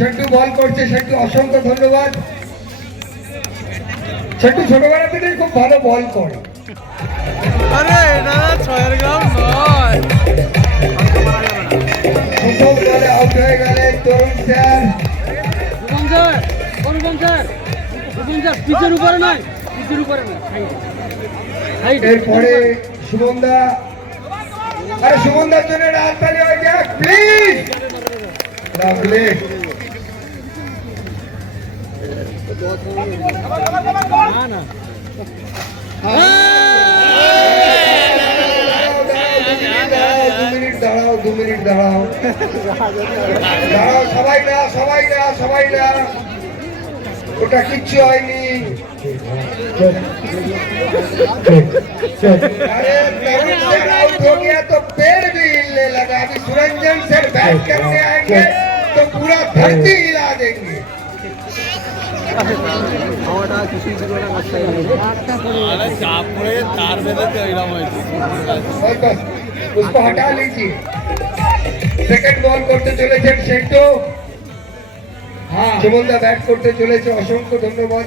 ছোট্টু বল করছে, ছোট্টু অসংখ্য ধন্যবাদ। ছোট্টু ছোটবেলা থেকেই খুব ভালো বল করে। আরে এটা 6 গ্রাম নয়। প্রথম বলে আউট হয়ে গেলেন তরুণ স্যার। পিচের উপরে নয়, পিচের উপরে নয়। এরপরে সুমনদা, আরে সুমনদার জন্য হাততালি হয়ে যাক প্লিজ। লাভলি। দু মিনিট দাঁড়াও, সবাই না, ওটা কিচ্ছু হয়নি। अरे आउट हो गया तो पैर भी हिलने लगा। अभी सुरंजन सर बैट करने आएंगे तो पूरा धरती हिला देंगे। उसको हटा लीजिए। सेकंड बॉल करते चले शेंटो। हाँ सुमनदा बैट करते चले, असंख्य धन्यवाद।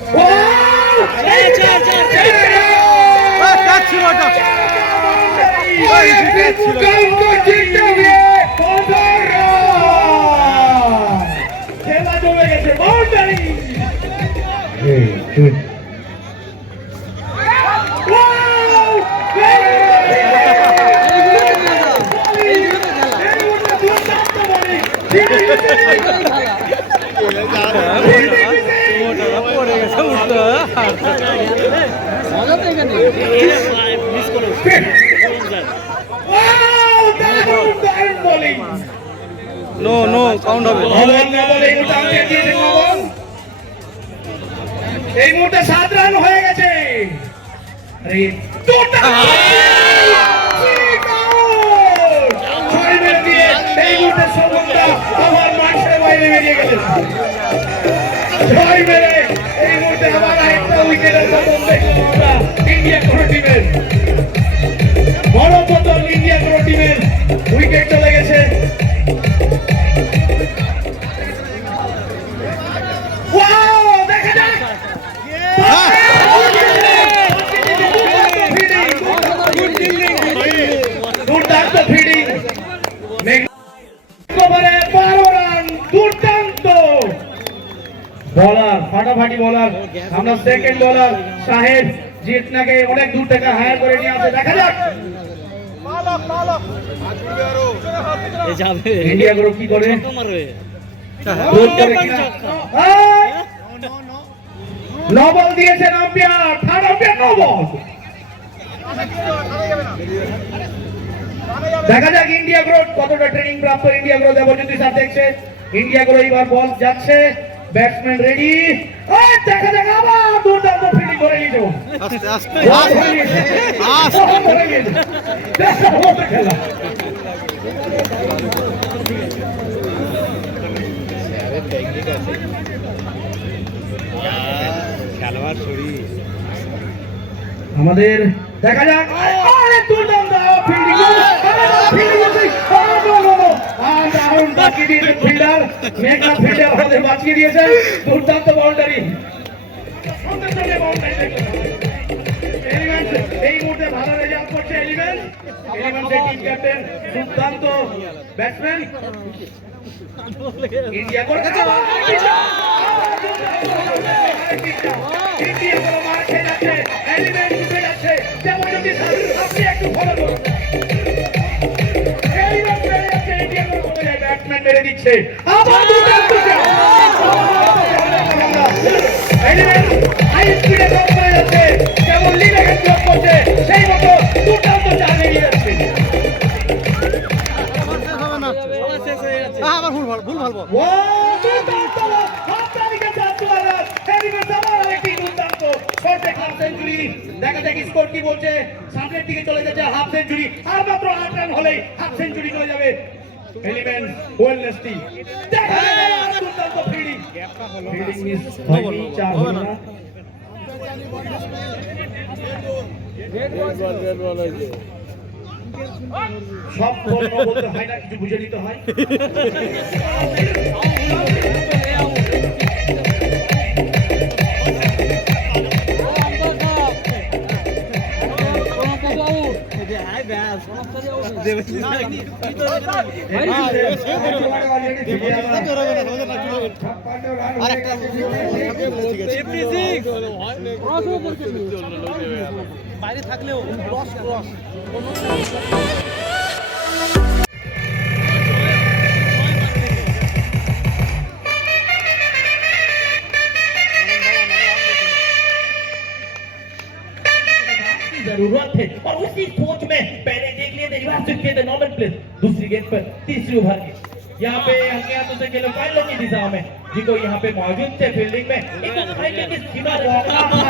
খেলা জমে গেছে, বাউন্ডারি। নো কাউন্ট হবে। এই মুহূর্তে 7 রান হয়ে গেছে। এই মুহূর্তে সুমনদা আমার মাঠের বাইরে বেরিয়ে গেছে। ছয় মেরে এই মুহূর্তে আমার একটা উইকেট ইন্ডিয়া কোনো টিমের বড় বোতল, ইন্ডিয়া কোনো টিমের উইকেট চলে গেছে। দেখা যাক দুর্দান্ত ফিল্ডিং, 12 রান, দুর্দান্ত বলার, ফাটাফাটি বলার। আমরা সেকেন্ড বলার সাহেব জিতনাকে অনেক দূর থেকে হায়ার করে নিয়ে আসে। দেখা যাক ইন্ডিয়া গ্রুপ কি করে, নো বল দিয়েছেন umpire, third umpire no ball. দেখা যাক ইন্ডিয়া গ্রুপ কতটা ট্রেনিং প্রাপ্ত। ইন্ডিয়া গ্রুপ দেবজ্যোতি স্যার দেখছে। ইন্ডিয়া গ্রুপ এবার বল যাচ্ছে, ব্যাটসম্যান রেডি। দেখা যাক আবার দুর্দান্ত ফিল্ডিং করে নিয়েছে। আস্তে আস্তে খেলা খেলোয়াড় শরীর আমাদের। দেখা যাক দুর্দান্ত ফিল্ডিং, দারুণ বাঁচিয়ে দিয়েছেন ফিল্ডার, মেঘনা ফিল্ডার আমাদের বাঁচিয়ে দিয়েছেন। দুর্দান্ত বাউন্ডারি, এই মুহূর্তে ভালো রেজাল্ট করছে এলিভেন্স টিম ক্যাপ্টেন, দুর্দান্ত ব্যাটসম্যান ইন্ডিয়া করে আপনি একটু ফলো করুন। ব্যাটসম্যান মেরে দিচ্ছে, আবার দুর্দান্ত হাই স্পিডে ড্রপ করে যাচ্ছে, যেমন লিডাকে ড্রপ করছে সেই মতো দুর্দান্ত চাল এগিয়ে যাচ্ছে। ভুল ভাল বল। দেখা যাক স্কোর কি বলছে, সামনের দিকে চলে যাচ্ছে হাফ সেঞ্চুরি, আর মাত্র 8 রান হলেই হাফ সেঞ্চুরি চলে যাবে এলিমেন্ট ওয়েলনেস টিম। দুর্দান্ত ফিল্ডিং, ফিল্ডিং মিস হয়নি, 4 হলো না। সব বল বলতে হয় না, কিছু বুঝে নিতে হয়। বাইরে থাকলেও ক্রস ক্রস जरूरत है और उसी सोच में पहले देख लिए थे रिवाज चुके थे नॉर्मल प्लेस दूसरी गेंद पर तीसरी ओवर की यहाँ पे हल्के हाथों से खेले फाइनलों की दिशा में जिनको यहाँ पे मौजूद थे फील्डिंग में एकदम हाईवे की सीमा मौका था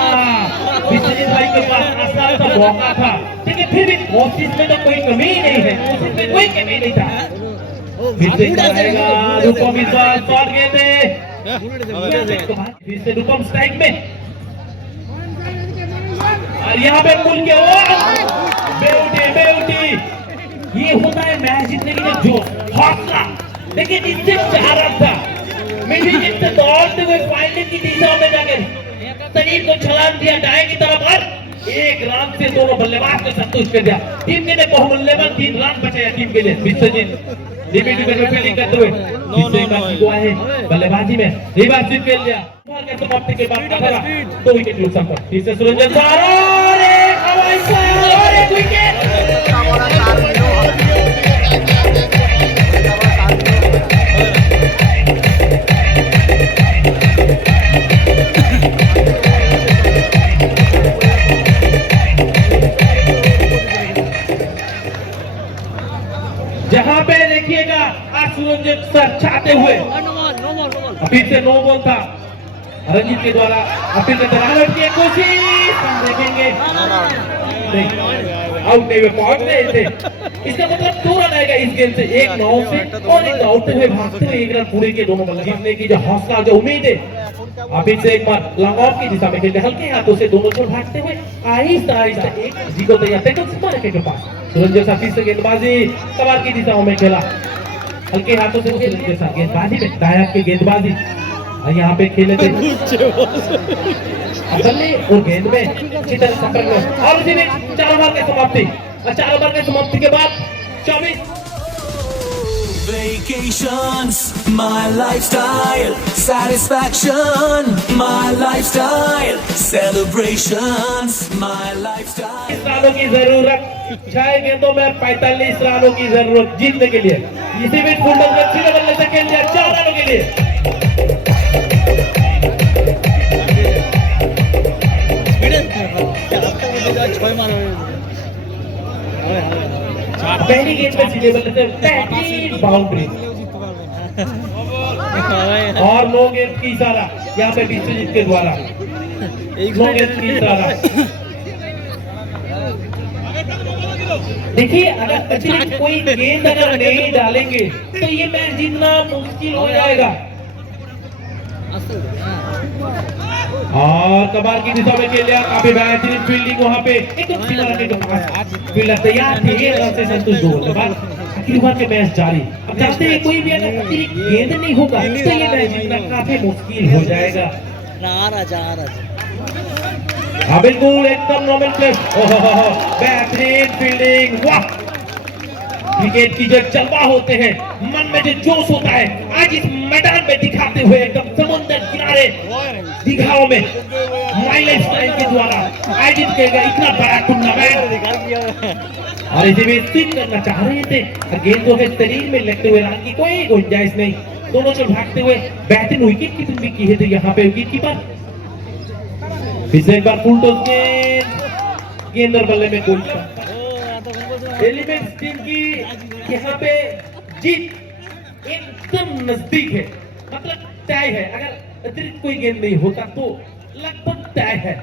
विश्वजीत भाई के पास आसान सा मौका था लेकिन फिर भी कोशिश में तो कोई कमी ही नहीं है कोशिश में कोई कमी नहीं था फिर से रहेगा रूपम इस बार शॉट गेंद है फिर से रूपम स्ट्राइक में और यहाँ पे पुल के बेउटी ये होता है मैच जीतने के लिए जोश हौसला लेकिन इससे चाह रहा था मिडिल से दौड़ते हुए फाइनल की दिशा में जाकर शरीर को छलांग दिया दाएं की तरफ और एक रन से दोनों बल्लेबाज को संतुष्ट कर दिया टीम के लिए बहुमूल्यवान 3 रन बचे हैं टीम के लिए विश्वजीत लिमिट में फील्डिंग करते हुए बल्लेबाजी में रिवाज जीत कर लिया समाप्ति के बाद 2 विकेट नुकसान पर तीसरे सुरंजन और एक हवाई शॉट और एक विकेट जहां पे देखिएगा आज सुरंजन सर चाहते हुए फिर से नो बॉल था रंजीत के द्वारा अपील करते रन की कोशिश हम देखेंगे आउट नहीं हुए पहुंच गए थे इसका मतलब 2 रन आएगा इस गेम से एक 9 से और एक आउट हुए भागते हुए 1 रन पूरे के दोनों बल्ले जीतने की जो हौसला जो उम्मीद है अभी से एक बार लॉन्ग ऑफ की दिशा में खेलते हल्के हाथों से दोनों छोर भागते हुए आहिस्ता आहिस्ता एक जी को तैयार थे तो सीमा रेखा के पास सुरंजन सा फिर से गेंदबाजी कबार की दिशाओं में खेला हल्के हाथों से सुरंजन सा गेंदबाजी में दायां की गेंदबाजी और यहाँ पे खेले थे बल्ले और गेंद में अच्छी तरह संपर्क में और उसी में 4 ओवर की समाप्ति और 4 ओवर की समाप्ति के बाद 24 Vacations, my lifestyle. Satisfaction, my lifestyle. Celebrations, my lifestyle. 30 रनों की जरूरत 6 गेंदों में 45 रनों की जरूरत जीतने के लिए इसी बीच फुलटॉस में सीधे बल्ले से खेल दिया 4 रनों के लिए पहली गेंद में सीधे बल्ले से 35 बाउंड्री और 9 गेंद की इशारा यहाँ पे विश्वजीत के द्वारा 9 गेंद की इशारा देखिए अगर अतिरिक्त कोई गेंद अगर नहीं डालेंगे तो ये मैच जीतना मुश्किल हो जाएगा और कबार की दिशा में खेल लिया काफी बेहतरीन फील्डिंग वहां पे एकदम सीमा रखने के पास फील्डर तैयार थे एक रन से संतुष्ट हो गए बाद आखिरी ओवर के मैच जारी अब जानते हैं कोई भी अगर अतिरिक्त गेंद नहीं होगा तो ये मैच जीतना काफी मुश्किल हो जाएगा हाँ बिल्कुल एकदम नॉर्मल प्लेस बेहतरीन फील्डिंग वाह क्रिकेट की जो जज्बा होते हैं मन में जो जोश होता है आज इस मैदान में दिखाते हुए एकदम समुद्र किनारे दिघाओं में माई लाइफ स्टाइल के द्वारा आयोजित किया गया इतना बड़ा टूर्नामेंट और इसी में स्विंग करना चाह रहे थे गेंद को शरीर में लगते हुए रन की कोई गुंजाइश नहीं दोनों से भागते हुए बेहतरीन विकेट कीपिंग भी की है तो यहाँ पे विकेट कीपर फिर से एक बार फुल टॉस गेंद और बल्ले में कोई एलिमेंट्स टीम की यहाँ पे जीत एकदम नजदीक है मतलब तय है अगर अतिरिक्त कोई गेंद नहीं होता तो लगभग तय है